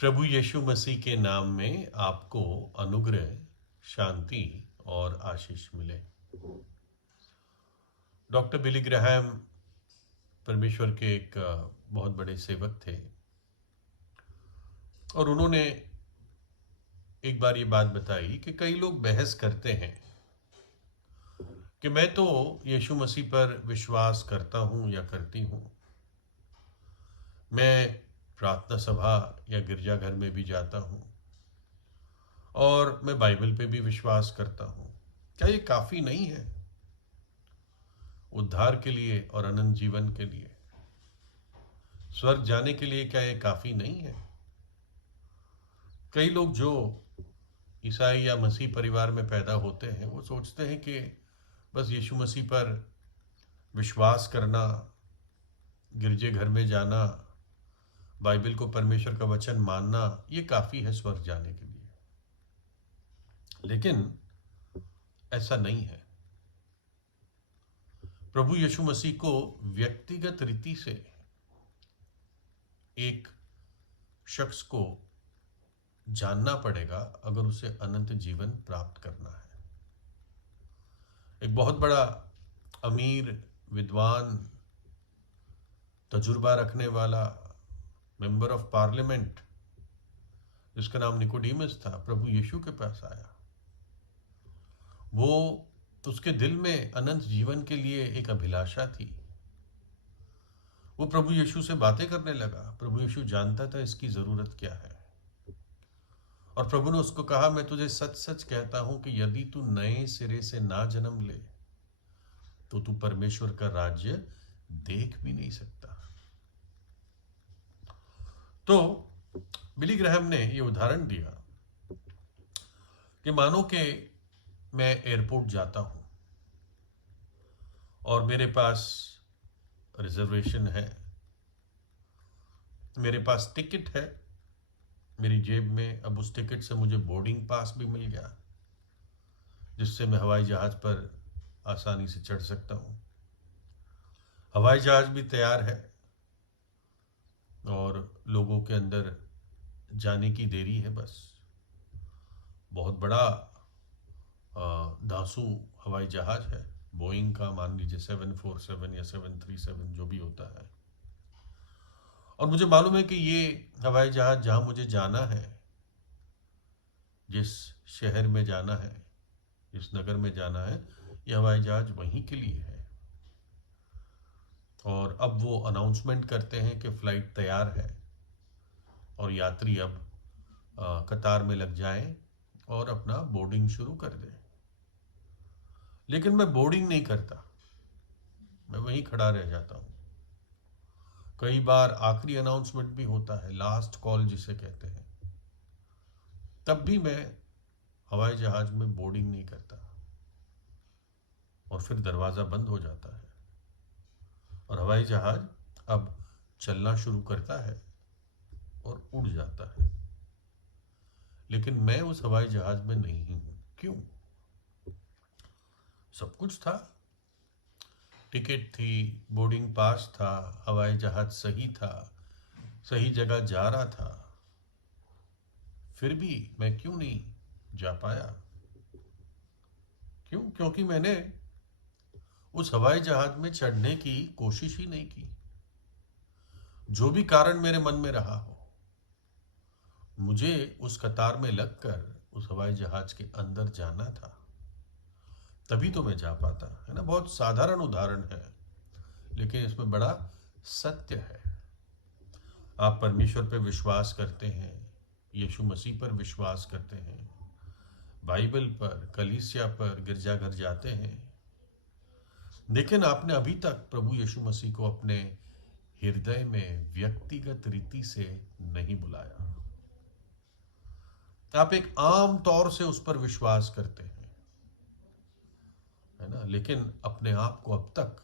प्रभु यीशु मसीह के नाम में आपको अनुग्रह, शांति और आशीष मिले। डॉक्टर बिली ग्राहम परमेश्वर के एक बहुत बड़े सेवक थे और उन्होंने एक बार ये बात बताई कि कई लोग बहस करते हैं कि मैं तो यीशु मसीह पर विश्वास करता हूँ या करती हूँ, मैं प्रार्थना सभा या गिरजाघर में भी जाता हूँ और मैं बाइबल पे भी विश्वास करता हूँ। क्या ये काफ़ी नहीं है उद्धार के लिए और अनंत जीवन के लिए? स्वर्ग जाने के लिए क्या ये काफ़ी नहीं है? कई लोग जो ईसाई या मसीह परिवार में पैदा होते हैं वो सोचते हैं कि बस यीशु मसीह पर विश्वास करना, गिरजे घर में जाना, बाइबल को परमेश्वर का वचन मानना, ये काफ़ी है स्वर्ग जाने के लिए। लेकिन ऐसा नहीं है। प्रभु यीशु मसीह को व्यक्तिगत रीति से एक शख्स को जानना पड़ेगा अगर उसे अनंत जीवन प्राप्त करना है। एक बहुत बड़ा अमीर, विद्वान, तजुर्बा रखने वाला मेंबर ऑफ पार्लियामेंट जिसका नाम निकोडीमस था, प्रभु यीशु के पास आया। वो उसके दिल में अनंत जीवन के लिए एक अभिलाषा थी। वो प्रभु यीशु से बातें करने लगा। प्रभु यीशु जानता था इसकी ज़रूरत क्या है और प्रभु ने उसको कहा, मैं तुझे सच सच कहता हूं कि यदि तू नए सिरे से ना जन्म ले तो तू परमेश्वर का राज्य देख भी नहीं सकता। तो बिली ग्राहम ने ये उदाहरण दिया कि मानो कि मैं एयरपोर्ट जाता हूं और मेरे पास रिजर्वेशन है, मेरे पास टिकट है मेरी जेब में। अब उस टिकट से मुझे बोर्डिंग पास भी मिल गया जिससे मैं हवाई जहाज पर आसानी से चढ़ सकता हूं। हवाई जहाज भी तैयार है और लोगों के अंदर जाने की देरी है बस। बहुत बड़ा दासू हवाई जहाज है, बोइंग का, मान लीजिए 747 या 737 जो भी होता है। और मुझे मालूम है कि ये हवाई जहाज जहां मुझे जाना है, जिस शहर में जाना है, जिस नगर में जाना है, ये हवाई जहाज वहीं के लिए है। और अब वो अनाउंसमेंट करते हैं कि फ़्लाइट तैयार है और यात्री अब कतार में लग जाएं और अपना बोर्डिंग शुरू कर दें। लेकिन मैं बोर्डिंग नहीं करता, मैं वहीं खड़ा रह जाता हूँ। कई बार आखिरी अनाउंसमेंट भी होता है, लास्ट कॉल जिसे कहते हैं, तब भी मैं हवाई जहाज में बोर्डिंग नहीं करता और फिर दरवाज़ा बंद हो जाता है और हवाई जहाज अब चलना शुरू करता है और उड़ जाता है। लेकिन मैं उस हवाई जहाज में नहीं हूं। क्यों? सब कुछ था, टिकट थी, बोर्डिंग पास था, हवाई जहाज सही था, सही जगह जा रहा था, फिर भी मैं क्यों नहीं जा पाया? क्यों? क्योंकि मैंने उस हवाई जहाज में चढ़ने की कोशिश ही नहीं की। जो भी कारण मेरे मन में रहा हो, मुझे उस कतार में लगकर उस हवाई जहाज के अंदर जाना था, तभी तो मैं जा पाता, है ना। बहुत साधारण उदाहरण है लेकिन इसमें बड़ा सत्य है। आप परमेश्वर पर विश्वास करते हैं, यीशु मसीह पर विश्वास करते हैं, बाइबल पर, कलीसिया पर, गिरजाघर जाते हैं, लेकिन आपने अभी तक प्रभु यीशु मसीह को अपने हृदय में व्यक्तिगत रीति से नहीं बुलाया। आप एक आम तौर से उस पर विश्वास करते हैं, है ना, लेकिन अपने आप को अब तक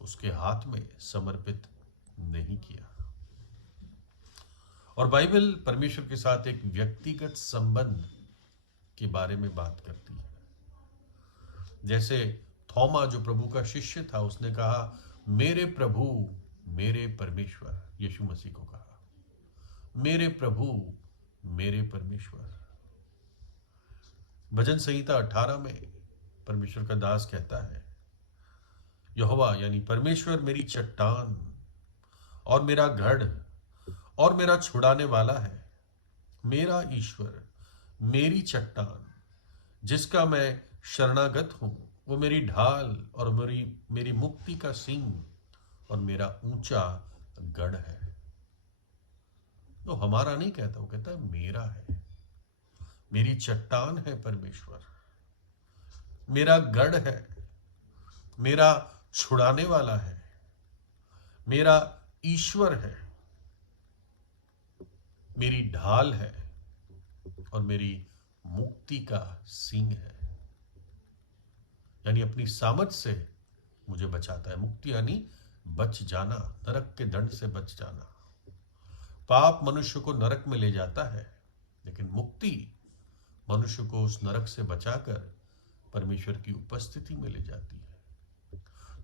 उसके हाथ में समर्पित नहीं किया। और बाइबल परमेश्वर के साथ एक व्यक्तिगत संबंध के बारे में बात करती है। जैसे थोमा जो प्रभु का शिष्य था, उसने कहा, मेरे प्रभु, मेरे परमेश्वर, यीशु मसीह को कहा। मेरे प्रभु, मेरे परमेश्वर। भजन संहिता 18 में परमेश्वर का दास कहता है, यहोवा यानी परमेश्वर मेरी चट्टान और मेरा गढ़ और मेरा छुड़ाने वाला है, मेरा ईश्वर, मेरी चट्टान, जिसका मैं शरणागत हूं। वो मेरी ढाल और मेरी मेरी मुक्ति का सिंह और मेरा ऊंचा गढ़ है। तो हमारा नहीं कहता, वो कहता है मेरा है। मेरी चट्टान है परमेश्वर, मेरा गढ़ है, मेरा छुड़ाने वाला है, मेरा ईश्वर है, मेरी ढाल है और मेरी मुक्ति का सिंह है। यानी अपनी सामर्थ से मुझे बचाता है। मुक्ति यानी बच जाना, नरक के दंड से बच जाना। पाप मनुष्य को नरक में ले जाता है, लेकिन मुक्ति मनुष्य को उस नरक से बचाकर परमेश्वर की उपस्थिति में ले जाती है।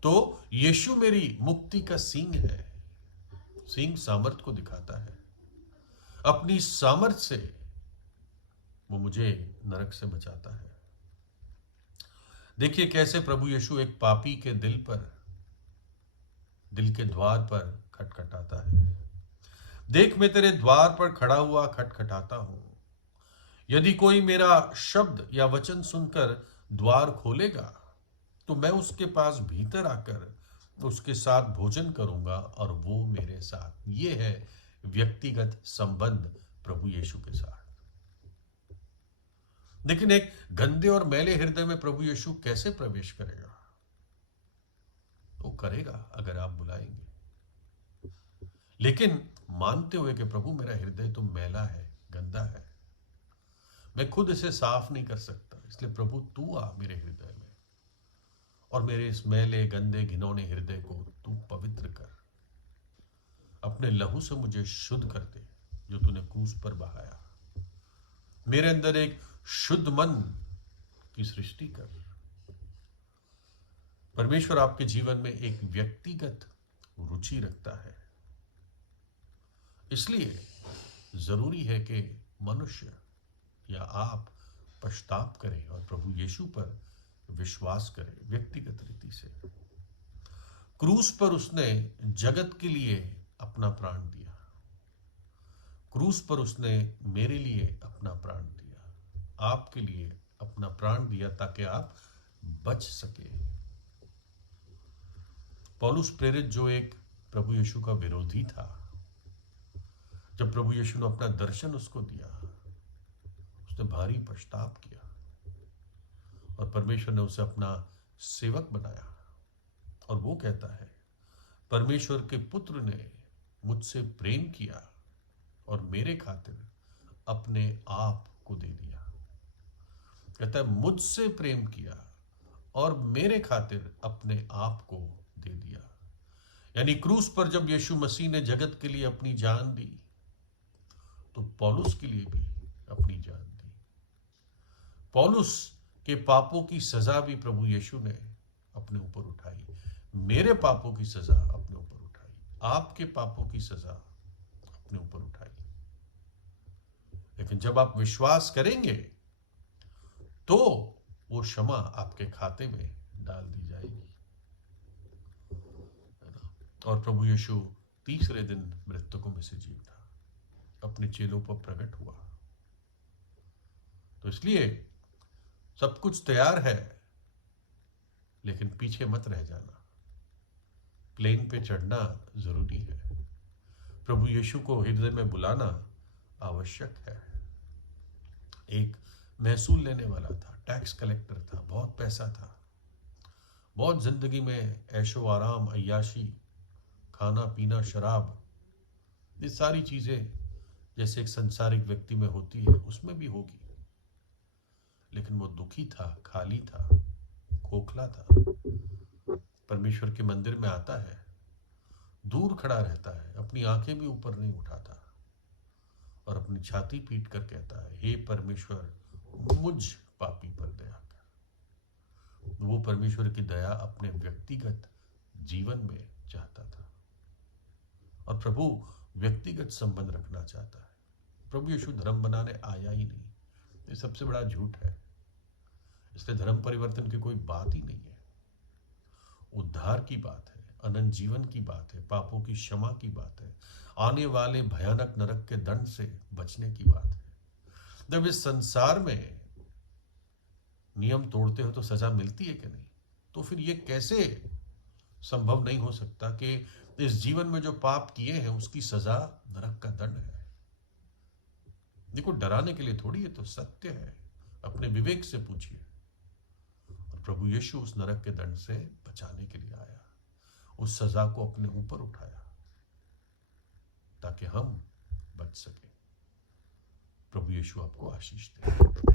तो यीशु मेरी मुक्ति का सिंह है। सिंह सामर्थ को दिखाता है। अपनी सामर्थ से वो मुझे नरक से बचाता है। देखिए कैसे प्रभु यीशु एक पापी के दिल के द्वार पर खटखटाता है। देख, मैं तेरे द्वार पर खड़ा हुआ खटखटाता हूं। यदि कोई मेरा शब्द या वचन सुनकर द्वार खोलेगा, तो मैं उसके पास भीतर आकर उसके साथ भोजन करूंगा और वो मेरे साथ। ये है व्यक्तिगत संबंध प्रभु यीशु के साथ। लेकिन एक गंदे और मैले हृदय में प्रभु यीशु कैसे प्रवेश करेगा? वो करेगा अगर आप बुलाएंगे, लेकिन मानते हुए कि प्रभु मेरा हृदय तो मैला है, गंदा है, मैं खुद इसे साफ नहीं कर सकता, इसलिए प्रभु तू आ मेरे हृदय में और मेरे इस मैले गंदे घिनौने हृदय को तू पवित्र कर। अपने लहू से मुझे शुद्ध कर दे जो तूने क्रूस पर बहाया। मेरे अंदर एक शुद्ध मन की सृष्टि कर। परमेश्वर आपके जीवन में एक व्यक्तिगत रुचि रखता है। इसलिए जरूरी है कि मनुष्य या आप पश्चाताप करें और प्रभु यीशु पर विश्वास करें व्यक्तिगत रीति से। क्रूस पर उसने जगत के लिए अपना प्राण दिया। क्रूस पर उसने मेरे लिए अपना प्राण दिया, आपके लिए अपना प्राण दिया ताकि आप बच सके। पौलुस प्रेरित जो एक प्रभु यीशु का विरोधी था, जब प्रभु यीशु ने अपना दर्शन उसको दिया, उसने भारी पश्चाताप किया और परमेश्वर ने उसे अपना सेवक बनाया। और वो कहता है, परमेश्वर के पुत्र ने मुझसे प्रेम किया और मेरे खातिर अपने आप को दे दिया। कहता है मुझसे प्रेम किया और मेरे खातिर अपने आप को दे दिया। यानी क्रूस पर जब यीशु मसीह ने जगत के लिए अपनी जान दी, तो पौलुस के लिए भी अपनी जान दी। पौलुस के पापों की सजा भी प्रभु यीशु ने अपने ऊपर उठाई। मेरे पापों की सजा अपने ऊपर उठाई, आपके पापों की सजा अपने ऊपर उठाई। लेकिन जब आप विश्वास करेंगे तो वो क्षमा आपके खाते में डाल दी जाएगी। और प्रभु यीशु तीसरे दिन मृतकों में से जी उठा, अपने चेलों पर प्रकट हुआ। तो इसलिए सब कुछ तैयार है, लेकिन पीछे मत रह जाना। प्लेन पे चढ़ना जरूरी है। प्रभु यीशु को हृदय में बुलाना आवश्यक है। एक महसूल लेने वाला था, टैक्स कलेक्टर था, बहुत पैसा था, बहुत जिंदगी में ऐशो आराम, अय्याशी, खाना पीना, शराब, ये सारी चीजें जैसे एक संसारिक व्यक्ति में होती है उसमें भी होगी। लेकिन वो दुखी था, खाली था, खोखला था। परमेश्वर के मंदिर में आता है, दूर खड़ा रहता है, अपनी आंखें भी ऊपर नहीं उठाता और अपनी छाती पीट कर कहता है, हे परमेश्वर मुझ पापी पर दया कर। वो परमेश्वर की दया अपने व्यक्तिगत जीवन में चाहता था। और प्रभु व्यक्तिगत संबंध रखना चाहता है। प्रभु यीशु धर्म बनाने आया ही नहीं, ये सबसे बड़ा झूठ है। इसलिए धर्म परिवर्तन की कोई बात ही नहीं है। उद्धार की बात है, अनंत जीवन की बात है, पापों की क्षमा की बात है, आने वाले भयानक नरक के दंड से बचने की बात है। जब इस संसार में नियम तोड़ते हो तो सजा मिलती है कि नहीं? तो फिर ये कैसे संभव नहीं हो सकता कि इस जीवन में जो पाप किए हैं उसकी सजा नरक का दंड है? देखो, डराने के लिए थोड़ी, ये तो सत्य है। अपने विवेक से पूछिए। और प्रभु यीशु उस नरक के दंड से बचाने के लिए आया, उस सजा को अपने ऊपर उठाया ताकि हम बच सके। प्रभु यीशु आपको आशीष दे।